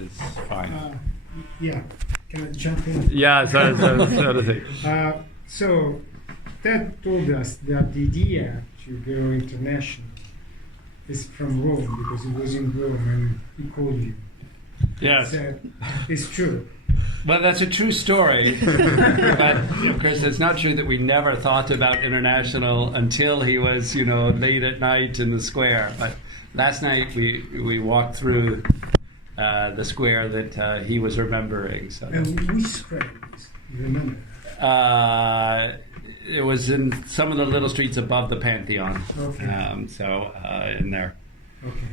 is fine. Yeah, can I jump in? Yeah, so the thing. So Ted told us that the idea to go international is from Rome because he was in Rome and he called you. Yes. He said, it's true. Well, that's a true story, but of course it's not true that we never thought about international until he was, late at night in the square. But last night we walked through the square that he was remembering. So. And which square is? You remember? It was in some of the little streets above the Pantheon. Okay. In there. Okay.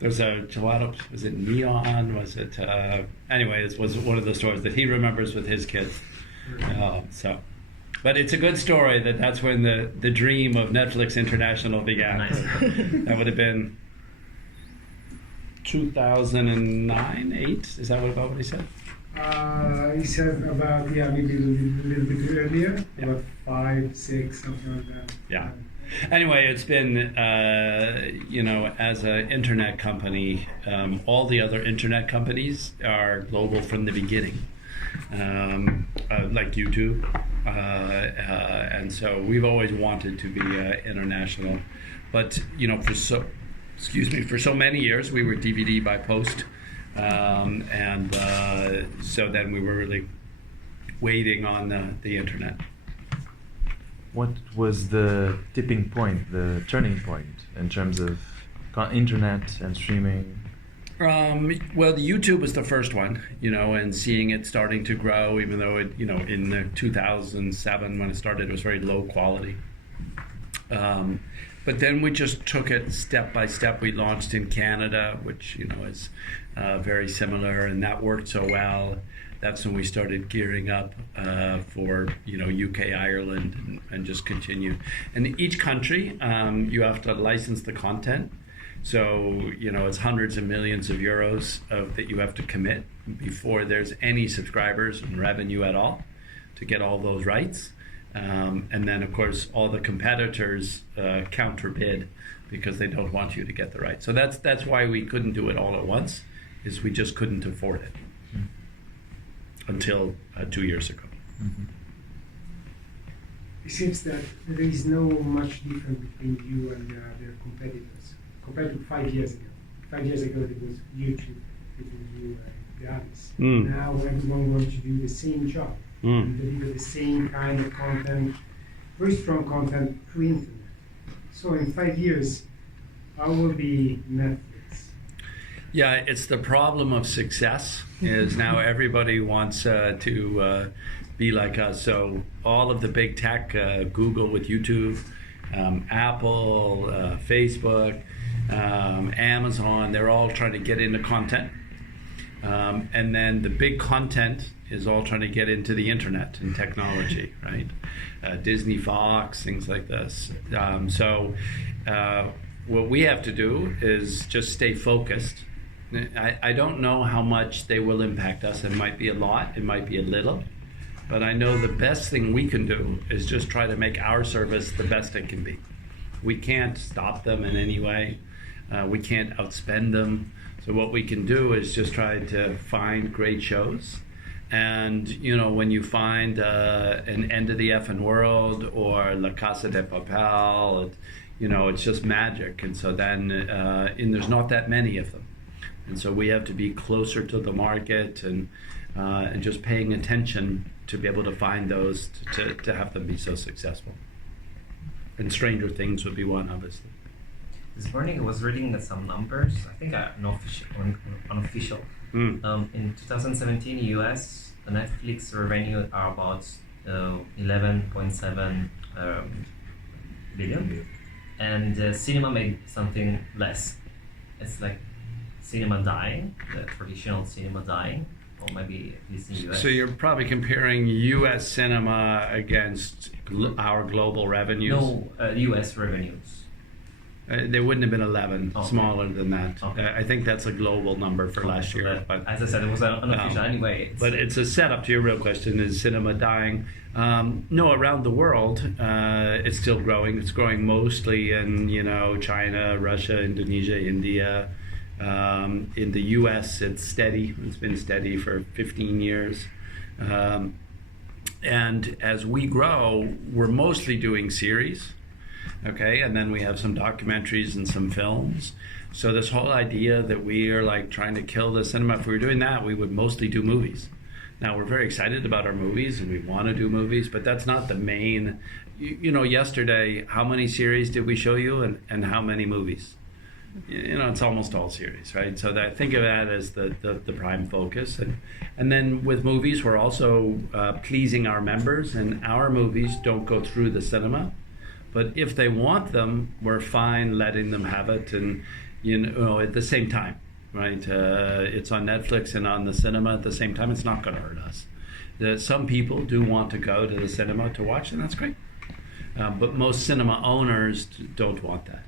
There's a gelato. Was it Neon? Was it? Anyway, it was one of the stores that he remembers with his kids. But it's a good story that's when the dream of Netflix International began. Nice. That would have been 2009, 8. Is that about what he said? He said about maybe a little bit earlier, Yeah. about 5, 6, something like that. Yeah. Anyway, it's been, as an internet company, all the other internet companies are global from the beginning, like YouTube. And so we've always wanted to be international. But, for so many years, we were DVD by post. So then we were really waiting on the internet. What was the tipping point, the turning point in terms of internet and streaming? Well, the YouTube was the first one, and seeing it starting to grow, even though it, in the 2007 when it started, it was very low quality. But then we just took it step by step. We launched in Canada, which, is very similar, and that worked so well. That's when we started gearing up for UK, Ireland, and just continue. And each country, you have to license the content. So it's hundreds of millions of euros that you have to commit before there's any subscribers and revenue at all to get all those rights. And then of course all the competitors counterbid because they don't want you to get the rights. So that's why we couldn't do it all at once, is we just couldn't afford it. Until 2 years ago. Mm-hmm. It seems that there is no much difference between you and their competitors compared to 5 years ago. 5 years ago, there was YouTube between you and the others. Now everyone wants to do the same job and deliver the same kind of content, very strong content through internet. So in 5 years, I will be Netflix. Yeah, it's the problem of success is now everybody wants to be like us. So all of the big tech, Google with YouTube, Apple, Facebook, Amazon, they're all trying to get into content. And then the big content is all trying to get into the internet and technology, right? Disney, Fox, things like this. What we have to do is just stay focused. I don't know how much they will impact us. It might be a lot, it might be a little, but I know the best thing we can do is just try to make our service the best it can be. We can't stop them in any way. We can't outspend them. So what we can do is just try to find great shows. And, when you find an End of the Effing World or La Casa de Papel, it's just magic. And so then, and there's not that many of them. And so we have to be closer to the market and just paying attention to be able to find those to have them be so successful. And Stranger Things would be one, obviously. This morning I was reading some numbers, I think unofficial. In 2017 US, the Netflix revenue are about 11.7 billion. And cinema made something less. It's like cinema dying, the traditional cinema dying, or maybe at least in US. So you're probably comparing US cinema against our global revenues? No, US revenues. There wouldn't have been 11, Okay. Smaller than that. Okay. I think that's a global number for last So year. that, But as I said, it was unofficial anyway. But it's a setup to your real question, is cinema dying? No, around the world, it's still growing. It's growing mostly in, China, Russia, Indonesia, India, In the U.S., it's steady. It's been steady for 15 years. And as we grow, we're mostly doing series, okay? And then we have some documentaries and some films. So this whole idea that we are like trying to kill the cinema, if we were doing that, we would mostly do movies. Now, we're very excited about our movies and we want to do movies, but that's not the main. You know, yesterday, how many series did we show you and how many movies? You know, it's almost all series, right? So that, think of that as the prime focus. And then with movies, we're also pleasing our members, and our movies don't go through the cinema. But if they want them, we're fine letting them have it, and you know, at the same time, right? It's on Netflix and on the cinema at the same time. It's not going to hurt us. Some people do want to go to the cinema to watch, and that's great. But most cinema owners don't want that.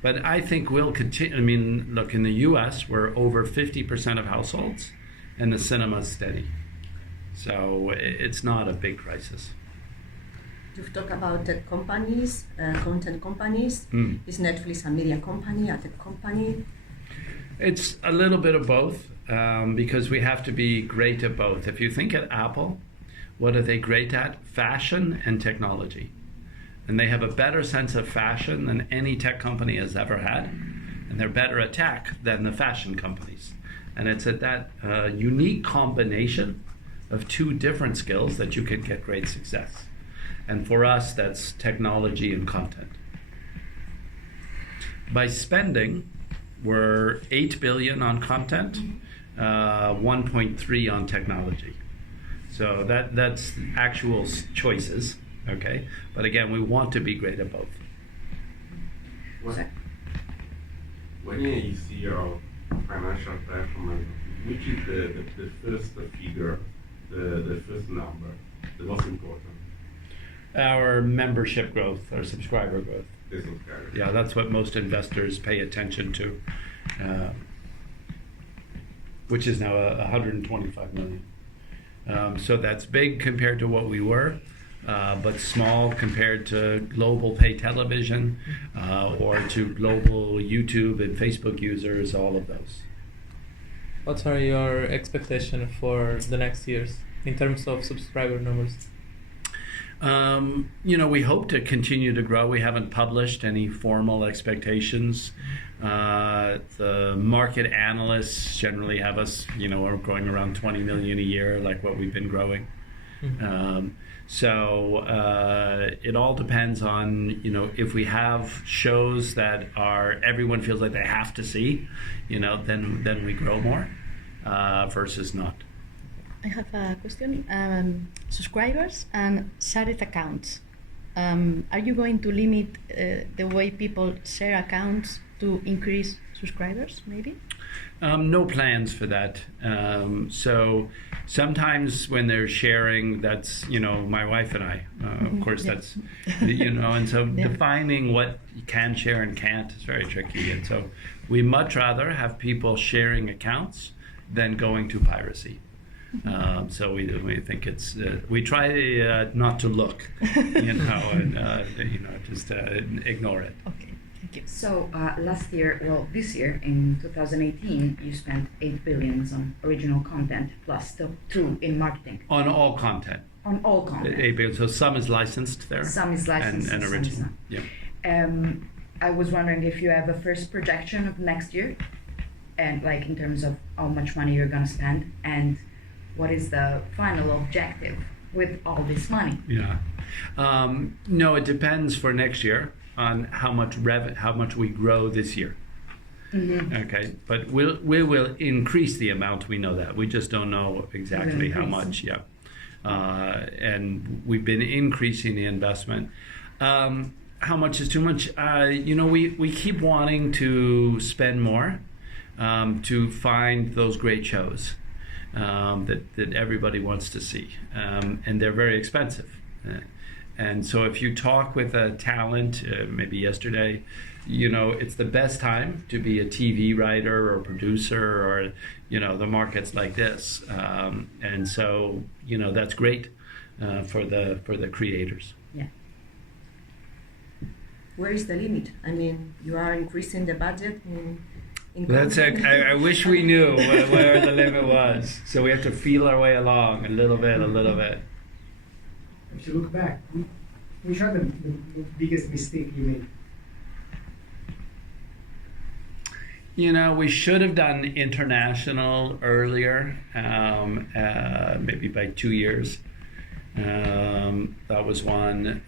But I think we'll continue. I mean, look, in the U.S., we're over 50% of households, and the cinema's steady. So it's not a big crisis. You've talked about tech companies, content companies. Is Netflix a media company, a tech company? It's a little bit of both, because we have to be great at both. If you think at Apple, what are they great at? Fashion and technology. And they have a better sense of fashion than any tech company has ever had. And they're better at tech than the fashion companies. And it's at that unique combination of two different skills that you can get great success. And for us, that's technology and content. By spending, we're $8 billion on content, 1.3 on technology. So that's actual choices. Okay, but again, we want to be great at both. When you see your financial performance, which is the first figure, the first number, the most important? Our membership growth, our subscriber growth. The subscriber. Yeah, that's what most investors pay attention to, which is now 125 million. So that's big compared to what we were. But small compared to global pay television or to global YouTube and Facebook users, all of those. What are your expectations for the next years in terms of subscriber numbers? You know, we hope to continue to grow. We haven't published any formal expectations. The market analysts generally have us, you know, we're growing around 20 million a year, like what we've been growing. So it all depends on, you know, if we have shows that everyone feels like they have to see, you know, then we grow more versus not. I have a question. Subscribers and shared accounts. Are you going to limit the way people share accounts to increase subscribers, maybe? No plans for that. So sometimes when they're sharing, that's, you know, my wife and I, of course, that's, you know, and so defining what you can share and can't is very tricky. And so we much rather have people sharing accounts than going to piracy. So we think it's, we try not to look, you know, and, you know, just ignore it. Okay. Thank you. So last year, well, this year in 2018, you spent 8 billion on original content plus 2 in marketing. On all content. On all content. 8 billion. So some is licensed there. Some is licensed and some original. is not. Yeah. I was wondering if you have a first projection of next year, and like in terms of how much money you're going to spend, and what is the final objective with all this money? Yeah. No, it depends for next year on how much we grow this year. Okay, but we will increase the amount. We know that. We just don't know exactly how much. Yeah, and we've been increasing the investment. How much is too much? You know, we keep wanting to spend more to find those great shows that everybody wants to see, and they're very expensive. And so if you talk with a talent, maybe yesterday, you know, it's the best time to be a TV writer or producer, or, you know, the market's like this. And so, you know, that's great for the creators. Yeah. Where is the limit? I mean, you are increasing the budget. in That's content. I wish we knew where the limit was. So we have to feel our way along a little bit. If you look back, which are the biggest mistake you made? You know, we should have done international earlier, maybe by 2 years. That was one.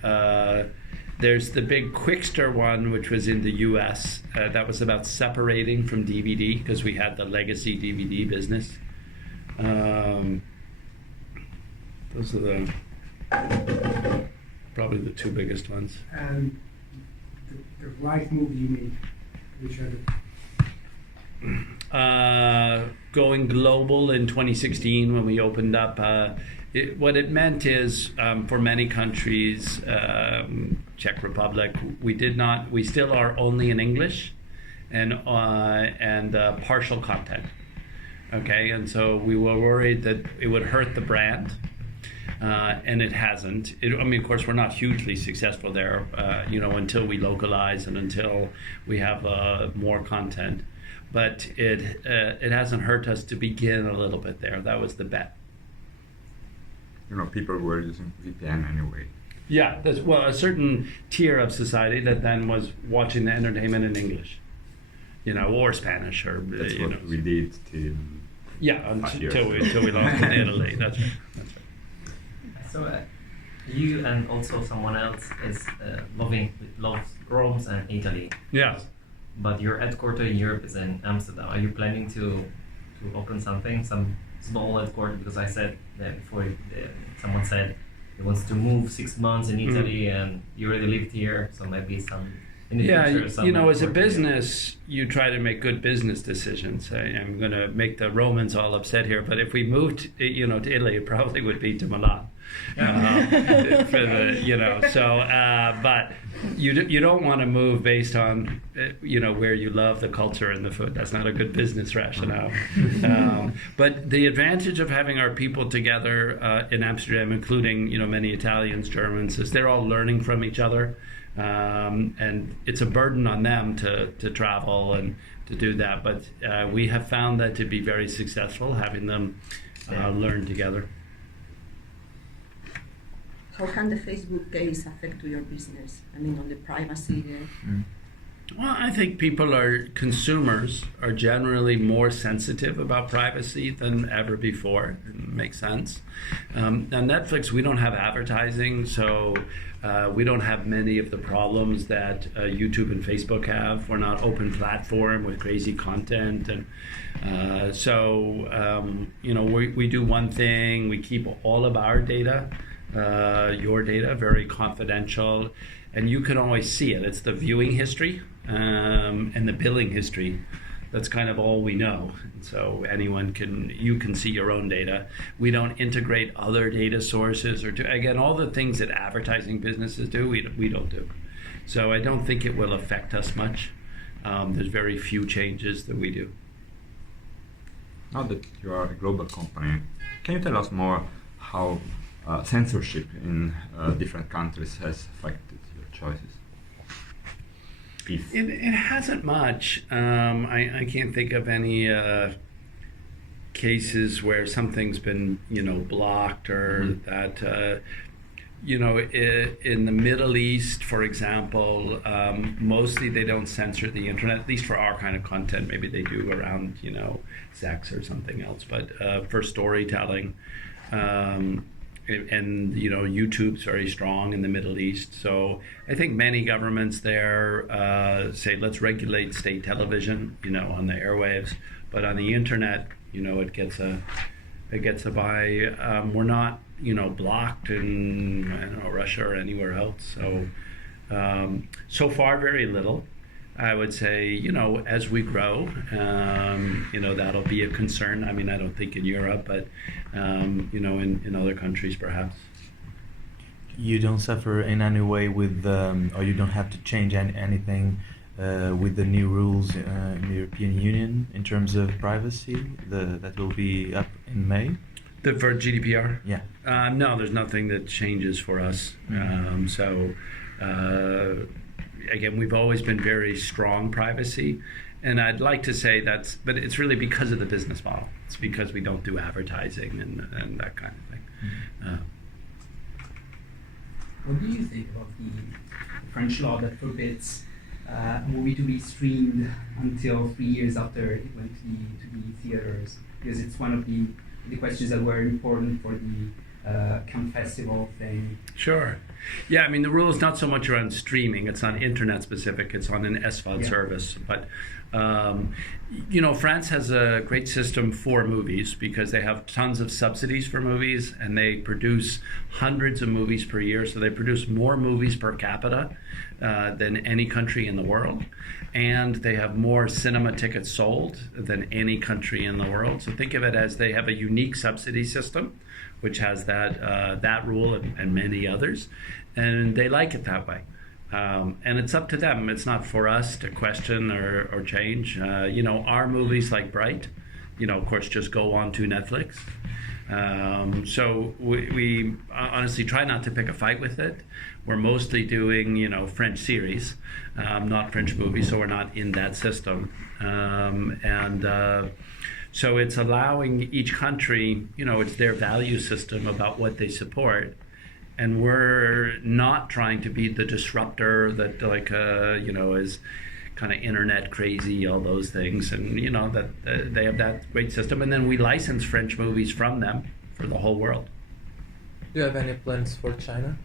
There's the big Quickster one, which was in the US. That was about separating from DVD because we had the legacy DVD business. Those are probably the two biggest ones. And the right move you made, which are the Going global in 2016 when we opened up. What it meant is for many countries, Czech Republic, we still are only in English and partial content. Okay, and so we were worried that it would hurt the brand. And it hasn't. Of course, we're not hugely successful there, until we localize and until we have more content. But it hasn't hurt us to begin a little bit there. That was the bet. People were using VPN anyway. Yeah, there's a certain tier of society that then was watching the entertainment in English, or Spanish, or That's what we did till. Yeah, until we lost in Italy. That's right. So you and also someone else is loves Rome and Italy. Yeah. But your headquarters in Europe is in Amsterdam. Are you planning to open some small headquarters? Because I said that before, someone said he wants to move 6 months in Italy, and you already lived here, so maybe some in the future. As a business, you try to make good business decisions. I'm going to make the Romans all upset here, but if we moved, to Italy, it probably would be to Milan. But you don't want to move based on where you love the culture and the food. That's not a good business rationale. But the advantage of having our people together in Amsterdam, including many Italians, Germans, is they're all learning from each other, and it's a burden on them to travel and to do that. But we have found that to be very successful, having them learn together. How can the Facebook case affect to your business? On the privacy there. Well, I think consumers are generally more sensitive about privacy than ever before. It makes sense. On Netflix, we don't have advertising, so we don't have many of the problems that YouTube and Facebook have. We're not open platform with crazy content, and we do one thing. We keep all of our data. Your data, very confidential, and you can always see it. It's the viewing history and the billing history. That's kind of all we know. And so you can see your own data. We don't integrate other data sources again, all the things that advertising businesses do, we don't do. So I don't think it will affect us much. There's very few changes that we do. Now that you are a global company, can you tell us more how censorship in different countries has affected your choices? It hasn't much. I can't think of any cases where something's been blocked or that. In the Middle East, for example, mostly they don't censor the internet, at least for our kind of content. Maybe they do around sex or something else, but for storytelling. And YouTube's very strong in the Middle East, so I think many governments there say let's regulate state television, on the airwaves, but on the internet, it gets a buy. We're not, blocked in Russia or anywhere else. So far very little. I would say, as we grow, that'll be a concern. I don't think in Europe, but, in other countries perhaps. You don't suffer in any way with, or you don't have to change anything with the new rules in the European Union in terms of privacy that will be up in May? For GDPR? Yeah. No, there's nothing that changes for us. Again, we've always been very strong privacy, And I'd like to say but it's really because of the business model. It's because we don't do advertising and that kind of thing. What do you think about the French law that forbids a movie to be streamed until 3 years after it went to the theaters? Because it's one of the questions that were important for the Cannes Festival thing. Sure. Yeah, I mean, the rule is not so much around streaming. It's not internet specific. It's on an SVOD service. But, France has a great system for movies because they have tons of subsidies for movies and they produce hundreds of movies per year. So they produce more movies per capita than any country in the world. And they have more cinema tickets sold than any country in the world. So think of it as they have a unique subsidy system, which has that rule and many others, and they like it that way. And it's up to them. It's not for us to question or change. Our movies like Bright, of course, just go on to Netflix. So we honestly try not to pick a fight with it. We're mostly doing, French series, not French movies, so we're not in that system. So it's allowing each country, it's their value system about what they support. And we're not trying to be the disruptor that is kind of internet crazy, all those things. And, that they have that great system. And then we license French movies from them for the whole world. Do you have any plans for China?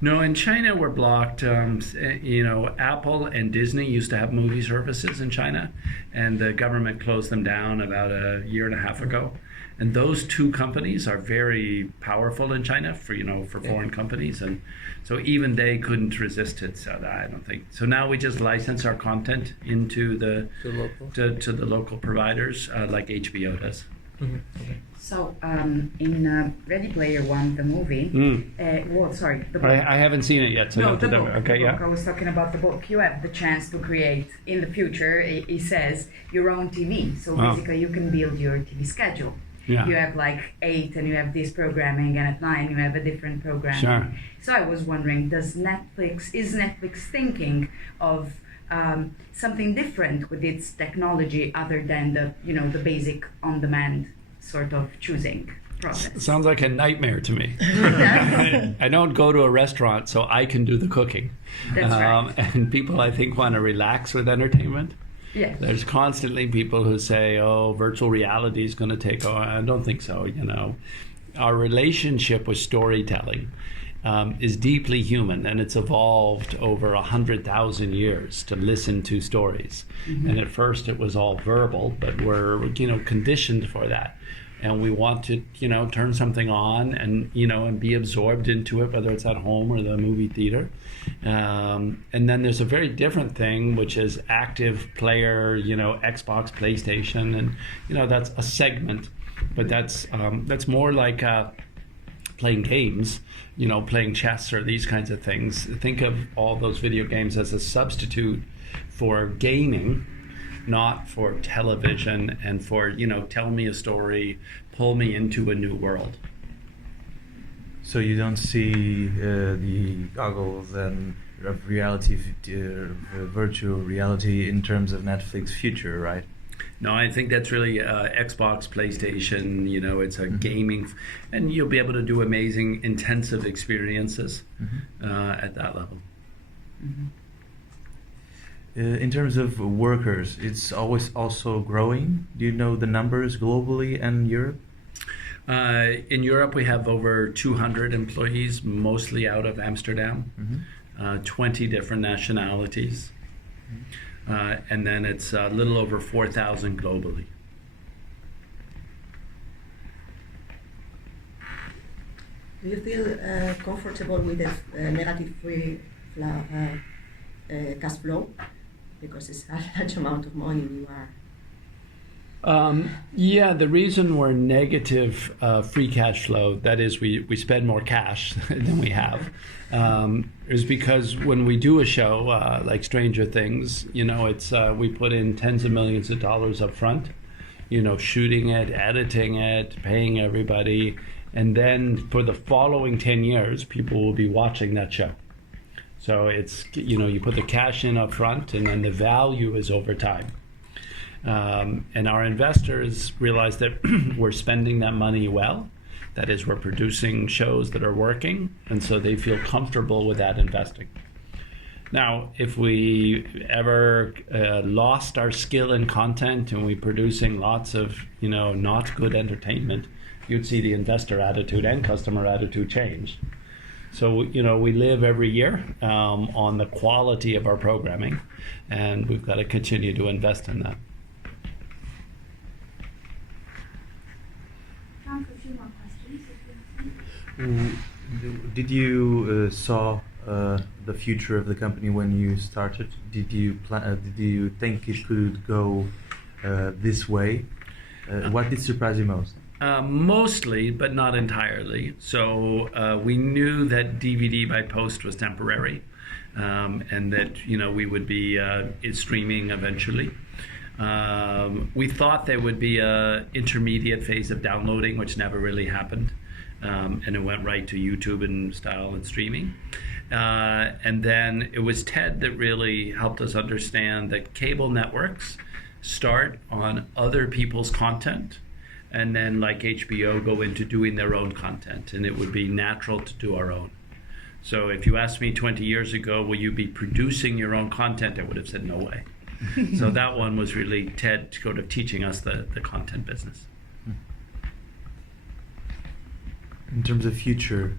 No, in China we're blocked. Apple and Disney used to have movie services in China, and the government closed them down about a year and a half ago. And those two companies are very powerful in China for foreign companies, and so even they couldn't resist it. So I don't think so. Now we just license our content into the to the local providers like HBO does. Mm-hmm. Okay. So, in Ready Player One, the movie, the book. I haven't seen it yet. So no, the book. Okay, the book. yeah. I was talking about the book. You have the chance to create, in the future, it says, your own TV. So basically you can build your TV schedule. Yeah. You have like 8 and you have this programming, and at 9 you have a different programming. Sure. So I was wondering, is Netflix thinking of something different with its technology other than the basic on-demand sort of choosing process? Sounds like a nightmare to me. I don't go to a restaurant, so I can do the cooking. That's right. And people, I think, want to relax with entertainment. Yeah. There's constantly people who say, "Oh, virtual reality is going to take over." I don't think so. Our relationship with storytelling is deeply human, and it's evolved over 100,000 years to listen to stories. Mm-hmm. And at first, it was all verbal, but we're conditioned for that. And we want to, turn something on and be absorbed into it, whether it's at home or the movie theater. And then there's a very different thing, which is active player, Xbox, PlayStation, and, that's a segment. But that's more like playing games, playing chess or these kinds of things. Think of all those video games as a substitute for gaming, not for television and for, tell me a story, pull me into a new world. So you don't see the goggles and reality, virtual reality in terms of Netflix future, right? No, I think that's really Xbox, PlayStation, it's a gaming, and you'll be able to do amazing, intensive experiences at that level. Mm-hmm. In terms of workers, it's always also growing. Do you know the numbers globally and Europe? In Europe, we have over 200 employees, mostly out of Amsterdam, 20 different nationalities. And then it's a little over 4,000 globally. Do you feel comfortable with the negative free cash flow? Because it's a large amount of money you are. Yeah, the reason we're negative free cash flow, that is we spend more cash than we have, is because when we do a show like Stranger Things, it's we put in tens of millions of dollars up front, shooting it, editing it, paying everybody, and then for the following 10 years, people will be watching that show. So it's, you put the cash in up front, and then the value is over time. And our investors realize that we're spending that money well. That is, we're producing shows that are working, and so they feel comfortable with that investing. Now, if we ever lost our skill in content and we're producing lots of, not good entertainment, you'd see the investor attitude and customer attitude change. So, we live every year on the quality of our programming, and we've got to continue to invest in that. Time for a few more questions, if you have Did you saw the future of the company when you started? Did you think it could go this way? What did surprise you most? Mostly, but not entirely. So we knew that DVD by post was temporary, and that we would be streaming eventually. We thought there would be a intermediate phase of downloading, which never really happened, and it went right to YouTube and style and streaming. And then it was Ted that really helped us understand that cable networks start on other people's content, and then, like HBO, go into doing their own content, and it would be natural to do our own. So if you asked me 20 years ago, will you be producing your own content, I would have said no way. So that one was really Ted sort of teaching us the content business. In terms of future,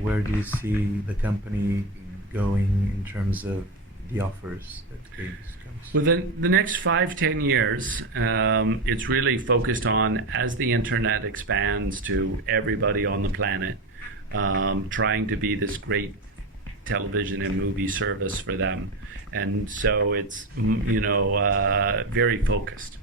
where do you see the company going in terms of the offers that comes? Well, then the next 5-10 years, it's really focused on, as the internet expands to everybody on the planet, trying to be this great television and movie service for them. And so it's, very focused.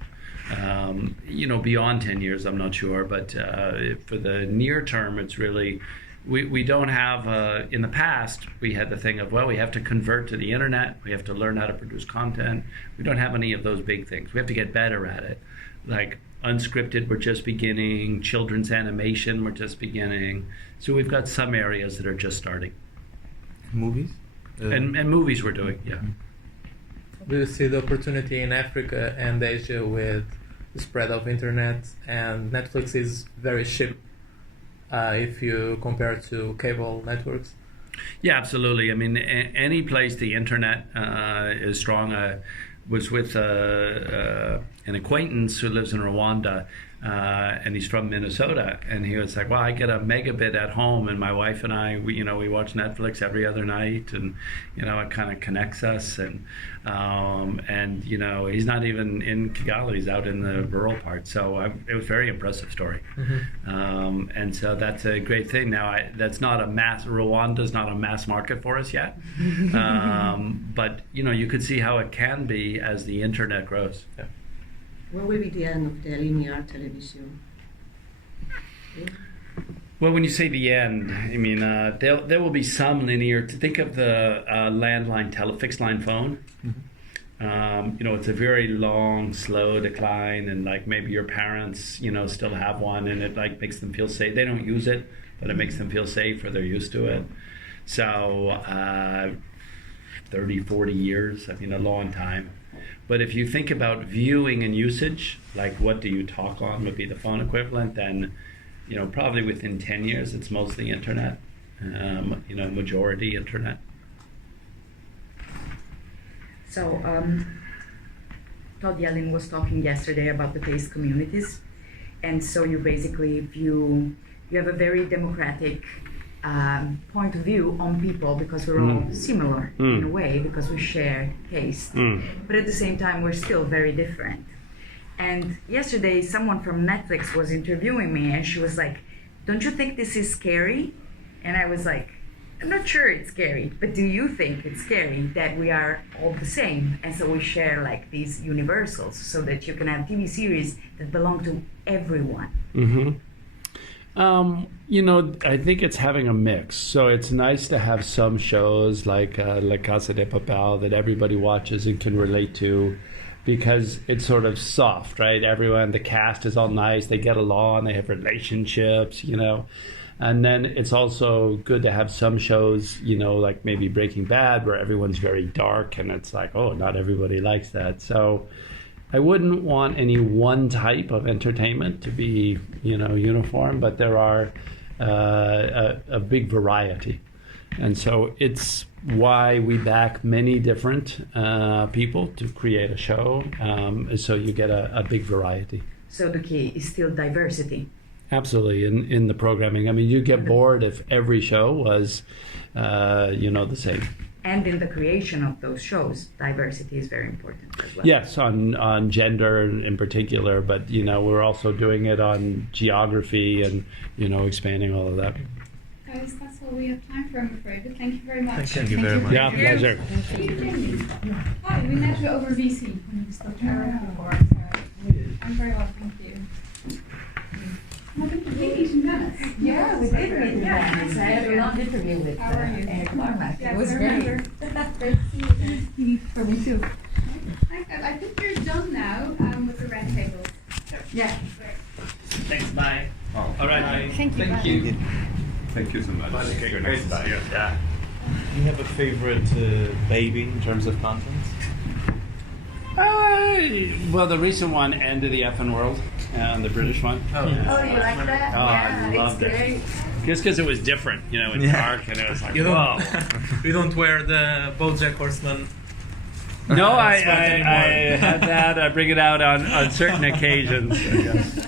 Beyond 10 years, I'm not sure, but for the near term, it's really, we don't have, in the past, we had the thing of, we have to convert to the internet, we have to learn how to produce content. We don't have any of those big things. We have to get better at it. Like unscripted, we're just beginning. Children's animation, we're just beginning. So we've got some areas that are just starting. Movies? And movies we're doing, yeah. Do you see the opportunity in Africa and Asia with the spread of internet, and Netflix is very cheap if you compare to cable networks? Yeah, absolutely. I mean, any place the internet is strong. Was with an acquaintance who lives in Rwanda, and he's from Minnesota, and he was like, well, I get a megabit at home, and my wife and I, we watch Netflix every other night, and it kind of connects us, and he's not even in Kigali, he's out in the rural part, so it was a very impressive story. Mm-hmm. And so that's a great thing. Now, that's not a mass, Rwanda's not a mass market for us yet, but you could see how it can be as the internet grows. Yeah. What will be the end of the linear television? Yeah. Well, when you say the end, I mean, there will be some linear. To think of the landline, fixed line phone. Mm-hmm. It's a very long, slow decline, and like maybe your parents, still have one, and it like makes them feel safe. They don't use it, but it makes them feel safe, or they're used to it. So 30, 40 years, I mean, a long time. But if you think about viewing and usage, like what do you talk on would be the phone equivalent, then, probably within 10 years, it's mostly internet, majority internet. So, Todd Yellin was talking yesterday about the taste communities. And so you basically you have a very democratic point of view on people, because we're all similar in a way, because we share taste, but at the same time we're still very different. And yesterday someone from Netflix was interviewing me, and she was like, don't you think this is scary? And I was like, I'm not sure it's scary, but do you think it's scary that we are all the same, and so we share like these universals, so that you can have TV series that belong to everyone? Mm-hmm. I think it's having a mix. So it's nice to have some shows like Casa de Papel that everybody watches and can relate to, because it's sort of soft, right? Everyone, the cast is all nice, they get along, they have relationships, And then it's also good to have some shows, you know, like maybe Breaking Bad, where everyone's very dark and it's like, oh, not everybody likes that. So I wouldn't want any one type of entertainment to be, you know, uniform, but there are a big variety. And so it's why we back many different people to create a show, so you get a big variety. So the key is still diversity. Absolutely, in the programming. I mean, you get bored if every show was, you know, the same. And in the creation of those shows, diversity is very important as well. Yes, on gender in particular, but, you know, we're also doing it on geography and, you know, expanding all of that. Guys, that's all we have time for, I'm afraid, but thank you very much. Thank you very much. Yeah, pleasure. Hi, we met you over VC when you spoke to Eric before, so I'm very well, thank you. I think you did meet in Venice. Yeah, we did meet in Venice. I had a long interview with How are you? Eric Marmack. Yeah, It was I great. remember. Great to see you again. For me too. I think you're done now with the red tables. Yeah. Thanks, bye. Oh. All right. Thank you. Thank you. Thank you so much. Great to see you. Yeah. Do you have a favorite baby in terms of content? Well, the recent one, End of the Effing World, the British one. Oh, you like that? Oh, yeah, I loved it's it. great. Just because it was different, you know, in Yeah. dark, and it was like, You whoa. don't, we don't wear the BoJack Horseman. No, I Spot anymore. had that. I bring it out on certain occasions. I guess.